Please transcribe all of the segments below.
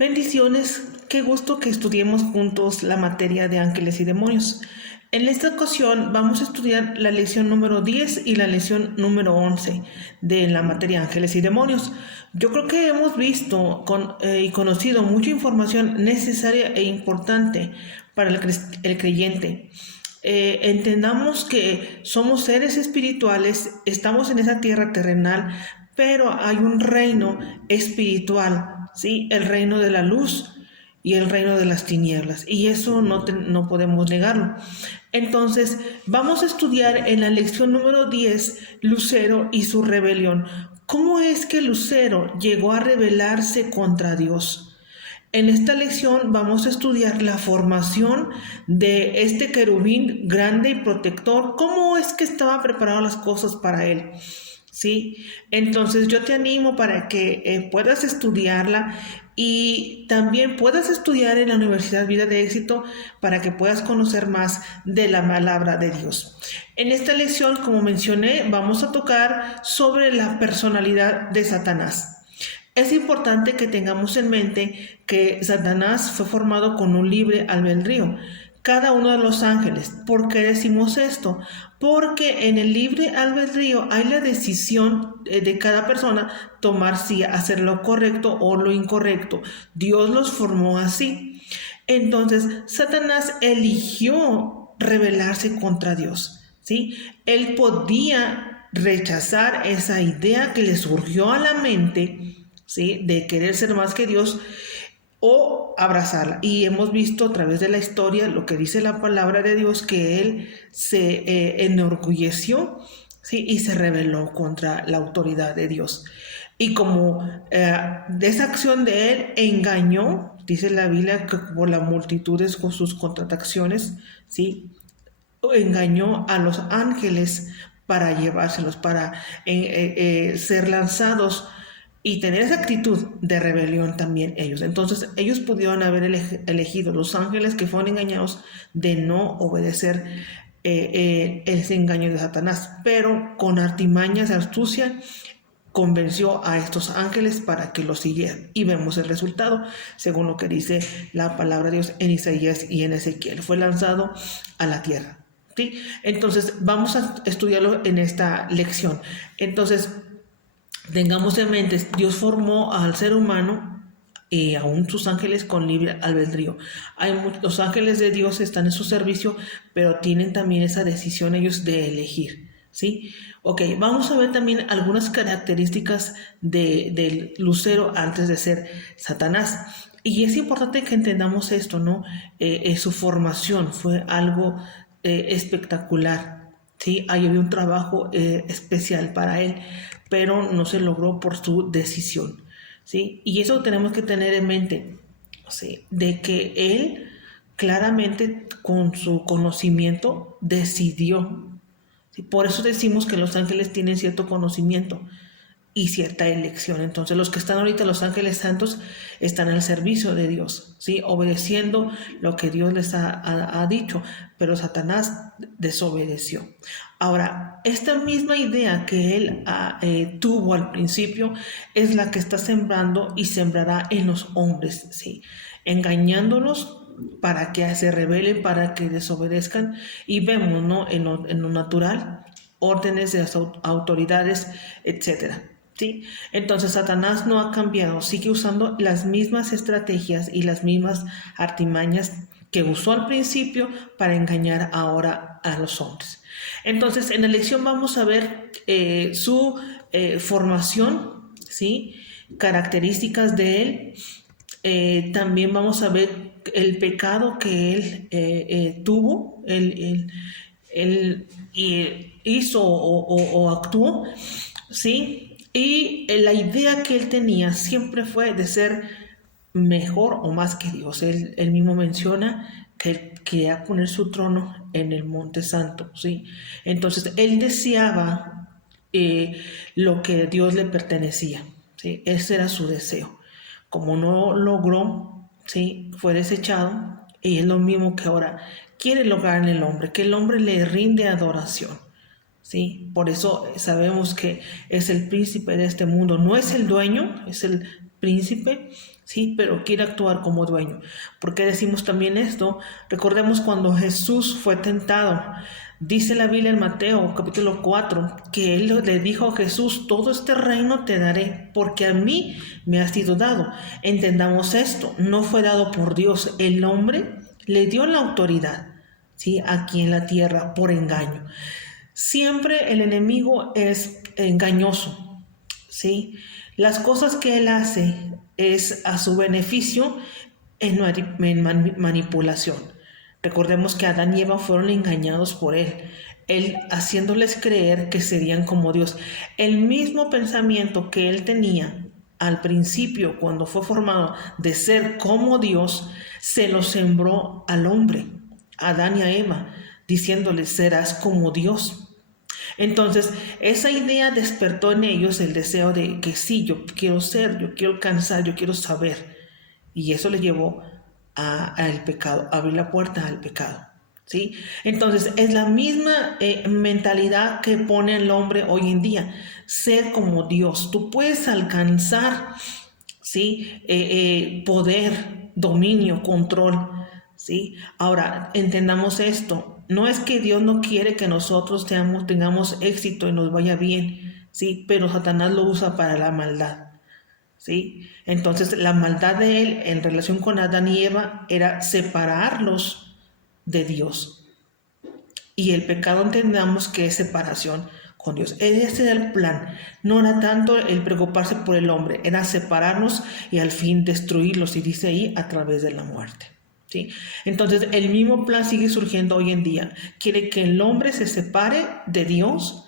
Bendiciones, qué gusto que estudiemos juntos la materia de ángeles y demonios. En esta ocasión vamos a estudiar la lección número 10 y la lección número 11 de la materia ángeles y demonios. Yo creo que hemos visto y conocido mucha información necesaria e importante para el creyente. Entendamos que somos seres espirituales, estamos en esa tierra terrenal, pero hay un reino espiritual, ¿sí? El reino de la luz y el reino de las tinieblas, y eso no podemos negarlo. Entonces, vamos a estudiar en la lección número 10, Lucero y su rebelión. ¿Cómo es que Lucero llegó a rebelarse contra Dios? En esta lección vamos a estudiar la formación de este querubín grande y protector. ¿Cómo es que estaba preparado las cosas para él? ¿Sí? Entonces yo te animo para que puedas estudiarla y también puedas estudiar en la Universidad Vida de Éxito para que puedas conocer más de la palabra de Dios. En esta lección, como mencioné, vamos a tocar sobre la personalidad de Satanás. Es importante que tengamos en mente que Satanás fue formado con un libre albedrío, cada uno de los ángeles. ¿Por qué decimos esto? Porque en el libre albedrío hay la decisión de cada persona tomar si hacer lo correcto o lo incorrecto. Dios los formó así. Entonces, Satanás eligió rebelarse contra Dios, ¿sí? Él podía rechazar esa idea que le surgió a la mente, ¿sí? De querer ser más que Dios, o abrazarla. Y hemos visto a través de la historia lo que dice la palabra de Dios, que él se enorgulleció, ¿sí? Y se rebeló contra la autoridad de Dios. Y como de esa acción de él engañó, dice la Biblia, que por las multitudes con sus contrataciones, ¿sí? Engañó a los ángeles para llevárselos, para ser lanzados y tener esa actitud de rebelión también ellos. Entonces ellos pudieron haber elegido los ángeles que fueron engañados de no obedecer ese engaño de Satanás, pero con artimañas de astucia convenció a estos ángeles para que lo siguieran, y vemos el resultado según lo que dice la palabra de Dios en Isaías y en Ezequiel. Fue lanzado a la tierra, ¿sí? Entonces vamos a estudiarlo en esta lección. Entonces, tengamos en mente, Dios formó al ser humano y aún sus ángeles con libre albedrío. Los ángeles de Dios están en su servicio, pero tienen también esa decisión ellos de elegir, ¿sí? Ok, vamos a ver también algunas características del lucero antes de ser Satanás. Y es importante que entendamos esto, ¿no? Su formación fue algo espectacular, ¿sí? Ahí había un trabajo especial para él, pero no se logró por su decisión, ¿sí? Y eso tenemos que tener en mente, ¿sí? De que él claramente con su conocimiento decidió, ¿sí? Por eso decimos que los ángeles tienen cierto conocimiento y cierta elección. Entonces los que están ahorita, los ángeles santos, están al servicio de Dios, ¿sí? Obedeciendo lo que Dios les ha dicho, pero Satanás desobedeció. Ahora, esta misma idea que él tuvo al principio es la que está sembrando y sembrará en los hombres, ¿sí? Engañándolos para que se rebelen, para que desobedezcan, y vemos, ¿no? En lo natural, órdenes de las autoridades, etcétera. ¿Sí? Entonces Satanás no ha cambiado, sigue usando las mismas estrategias y las mismas artimañas que usó al principio para engañar ahora a los hombres. Entonces en la lección vamos a ver su formación, ¿sí? Características de él. También vamos a ver el pecado que él tuvo, él hizo o actuó, ¿sí? Y la idea que él tenía siempre fue de ser mejor o más que Dios. Él mismo menciona que él quería poner su trono en el Monte Santo, ¿sí? Entonces él deseaba lo que a Dios le pertenecía, ¿sí? Ese era su deseo. Como no logró, ¿sí? Fue desechado, y es lo mismo que ahora quiere lograr en el hombre, que el hombre le rinde adoración, ¿sí? Por eso sabemos que es el príncipe de este mundo, no es el dueño, es el príncipe, sí, pero quiere actuar como dueño. ¿Por qué decimos también esto? Recordemos cuando Jesús fue tentado. Dice la Biblia en Mateo capítulo 4 que él le dijo a Jesús: todo este reino te daré porque a mí me ha sido dado. Entendamos esto, no fue dado por Dios, el hombre le dio la autoridad, ¿sí?, aquí en la tierra por engaño. Siempre el enemigo es engañoso, ¿sí? Las cosas que él hace es a su beneficio en manipulación. Recordemos que Adán y Eva fueron engañados por él haciéndoles creer que serían como Dios. El mismo pensamiento que él tenía al principio, cuando fue formado, de ser como Dios, se lo sembró al hombre, a Adán y a Eva, diciéndoles: serás como Dios. Entonces, esa idea despertó en ellos el deseo de que sí, yo quiero ser, yo quiero alcanzar, yo quiero saber. Y eso le llevó al pecado, abrir la puerta al pecado, ¿sí? Entonces, es la misma mentalidad que pone el hombre hoy en día, ser como Dios. Tú puedes alcanzar, ¿sí?, poder, dominio, control, ¿sí? Ahora, entendamos esto. No es que Dios no quiere que nosotros tengamos éxito y nos vaya bien, ¿sí? Pero Satanás lo usa para la maldad, ¿sí? Entonces, la maldad de él en relación con Adán y Eva era separarlos de Dios. Y el pecado, entendamos que es separación con Dios. Ese era el plan. No era tanto el preocuparse por el hombre, era separarnos y al fin destruirlos, y dice ahí, a través de la muerte, ¿sí? Entonces, el mismo plan sigue surgiendo hoy en día. Quiere que el hombre se separe de Dios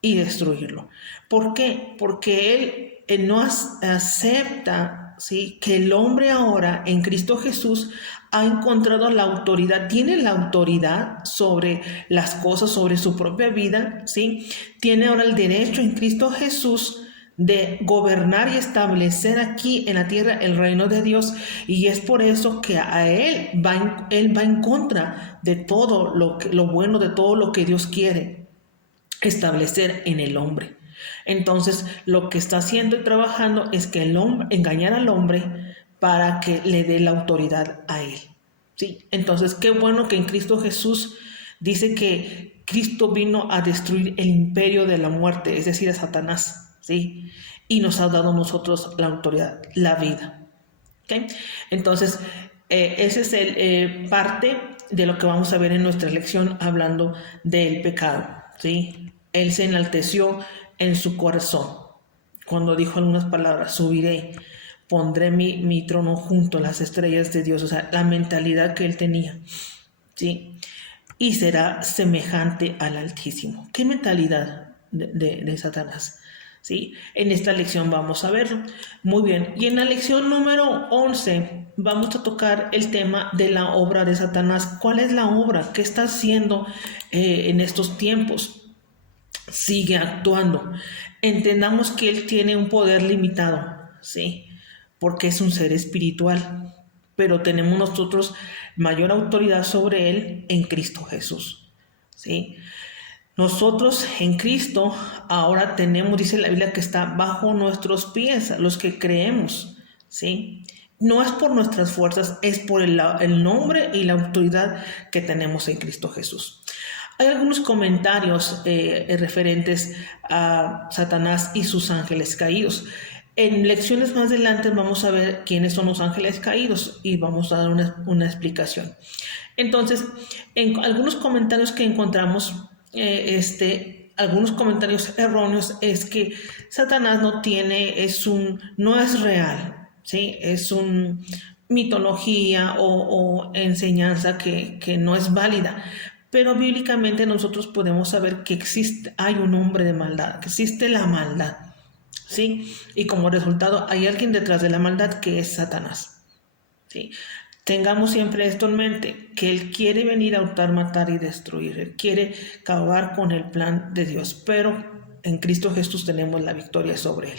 y destruirlo. ¿Por qué? Porque él no acepta, ¿sí?, que el hombre ahora en Cristo Jesús ha encontrado la autoridad, tiene la autoridad sobre las cosas, sobre su propia vida, ¿sí? Tiene ahora el derecho en Cristo Jesús de gobernar y establecer aquí en la tierra el reino de Dios, y es por eso que a él va en contra de todo lo bueno, de todo lo que Dios quiere establecer en el hombre. Entonces, lo que está haciendo y trabajando es que el hombre, engañar al hombre para que le dé la autoridad a él, ¿sí? Entonces, qué bueno que en Cristo Jesús dice que Cristo vino a destruir el imperio de la muerte, es decir, a Satanás, ¿sí? Y nos ha dado a nosotros la autoridad, la vida, ¿okay? Entonces, ese es parte de lo que vamos a ver en nuestra lección hablando del pecado, ¿sí? Él se enalteció en su corazón cuando dijo algunas palabras: subiré, pondré mi trono junto a las estrellas de Dios. O sea, la mentalidad que él tenía, ¿sí? Y será semejante al Altísimo. ¿Qué mentalidad de Satanás? ¿Sí? En esta lección vamos a verlo. Muy bien. Y en la lección número 11 vamos a tocar el tema de la obra de Satanás. ¿Cuál es la obra? ¿Qué está haciendo en estos tiempos? Sigue actuando. Entendamos que él tiene un poder limitado, ¿sí?, porque es un ser espiritual, pero tenemos nosotros mayor autoridad sobre él en Cristo Jesús, ¿sí? Nosotros en Cristo ahora tenemos, dice la Biblia, que está bajo nuestros pies, los que creemos, ¿sí? No es por nuestras fuerzas, es por el nombre y la autoridad que tenemos en Cristo Jesús. Hay algunos comentarios referentes a Satanás y sus ángeles caídos. En lecciones más adelante vamos a ver quiénes son los ángeles caídos y vamos a dar una explicación. Entonces, en algunos comentarios que encontramos, algunos comentarios erróneos, es que Satanás no es real, ¿sí? Es una mitología o enseñanza que no es válida. Pero bíblicamente nosotros podemos saber que hay un hombre de maldad, que existe la maldad, ¿sí? Y como resultado hay alguien detrás de la maldad, que es Satanás, ¿sí? Tengamos siempre esto en mente, que él quiere venir a hurtar, matar y destruir. Él quiere acabar con el plan de Dios, pero en Cristo Jesús tenemos la victoria sobre él,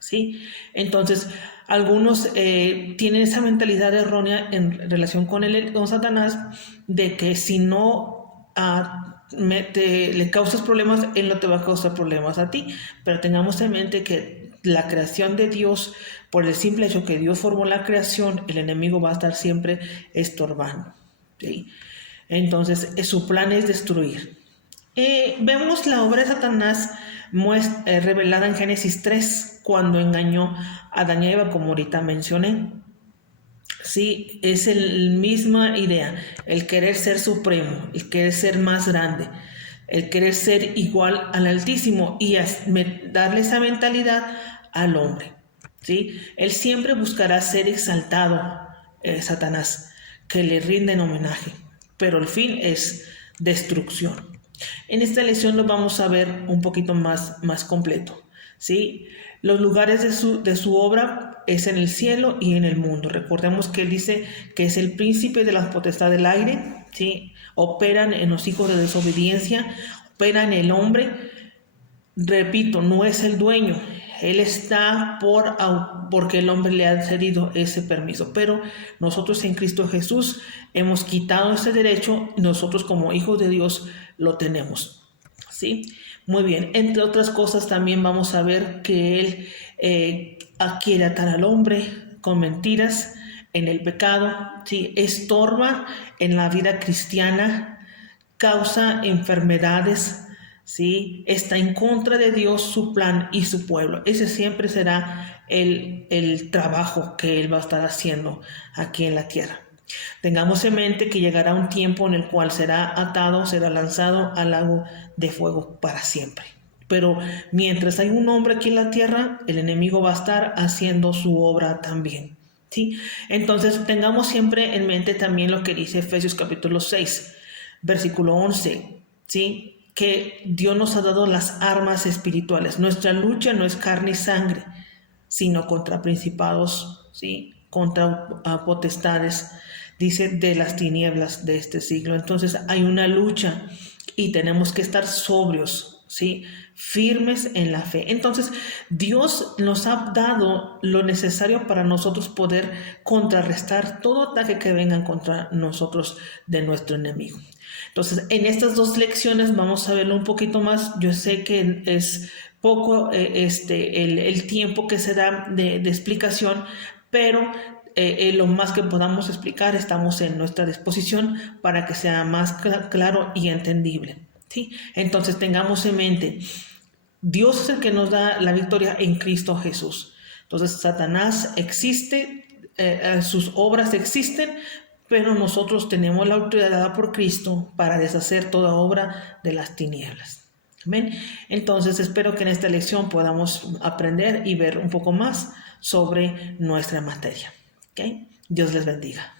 ¿sí? Entonces, algunos tienen esa mentalidad errónea en relación con Satanás, de que si no le causas problemas, él no te va a causar problemas a ti. Pero tengamos en mente que la creación de Dios Por el simple hecho que Dios formó la creación, el enemigo va a estar siempre estorbando, ¿sí? Entonces, su plan es destruir. Vemos la obra de Satanás revelada en Génesis 3, cuando engañó a Adán y Eva, como ahorita mencioné. Sí, es la misma idea, el querer ser supremo, el querer ser más grande, el querer ser igual al Altísimo y darle esa mentalidad al hombre. ¿Sí? Él siempre buscará ser exaltado, Satanás, que le rinden homenaje, pero el fin es destrucción. En esta lección lo vamos a ver un poquito más completo. ¿Sí? Los lugares de su obra es en el cielo y en el mundo. Recordemos que él dice que es el príncipe de las potestades del aire, ¿sí? Operan en los hijos de desobediencia, opera en el hombre. Repito, no es el dueño, él está porque el hombre le ha cedido ese permiso, pero nosotros en Cristo Jesús hemos quitado ese derecho y nosotros como hijos de Dios lo tenemos. ¿Sí? Muy bien, entre otras cosas también vamos a ver que él quiere atar al hombre con mentiras en el pecado, ¿sí? Estorba en la vida cristiana, causa enfermedades, ¿sí? Está en contra de Dios, su plan y su pueblo. Ese siempre será el trabajo que él va a estar haciendo aquí en la tierra. Tengamos en mente que llegará un tiempo en el cual será atado, será lanzado al lago de fuego para siempre. Pero mientras hay un hombre aquí en la tierra, el enemigo va a estar haciendo su obra también. ¿Sí? Entonces tengamos siempre en mente también lo que dice Efesios capítulo 6, versículo 11, ¿sí? Que Dios nos ha dado las armas espirituales. Nuestra lucha no es carne y sangre, sino contra principados, ¿sí? Contra potestades, dice, de las tinieblas de este siglo. Entonces hay una lucha y tenemos que estar sobrios, ¿sí? Firmes en la fe. Entonces Dios nos ha dado lo necesario para nosotros poder contrarrestar todo ataque que venga contra nosotros de nuestro enemigo. Entonces, en estas dos lecciones vamos a verlo un poquito más. Yo sé que es poco el tiempo que se da de explicación, pero lo más que podamos explicar estamos en nuestra disposición para que sea más claro y entendible, ¿sí? Entonces, tengamos en mente, Dios es el que nos da la victoria en Cristo Jesús. Entonces, Satanás existe, sus obras existen, pero nosotros tenemos la autoridad dada por Cristo para deshacer toda obra de las tinieblas. Amén. Entonces espero que en esta lección podamos aprender y ver un poco más sobre nuestra materia. ¿Okay? Dios les bendiga.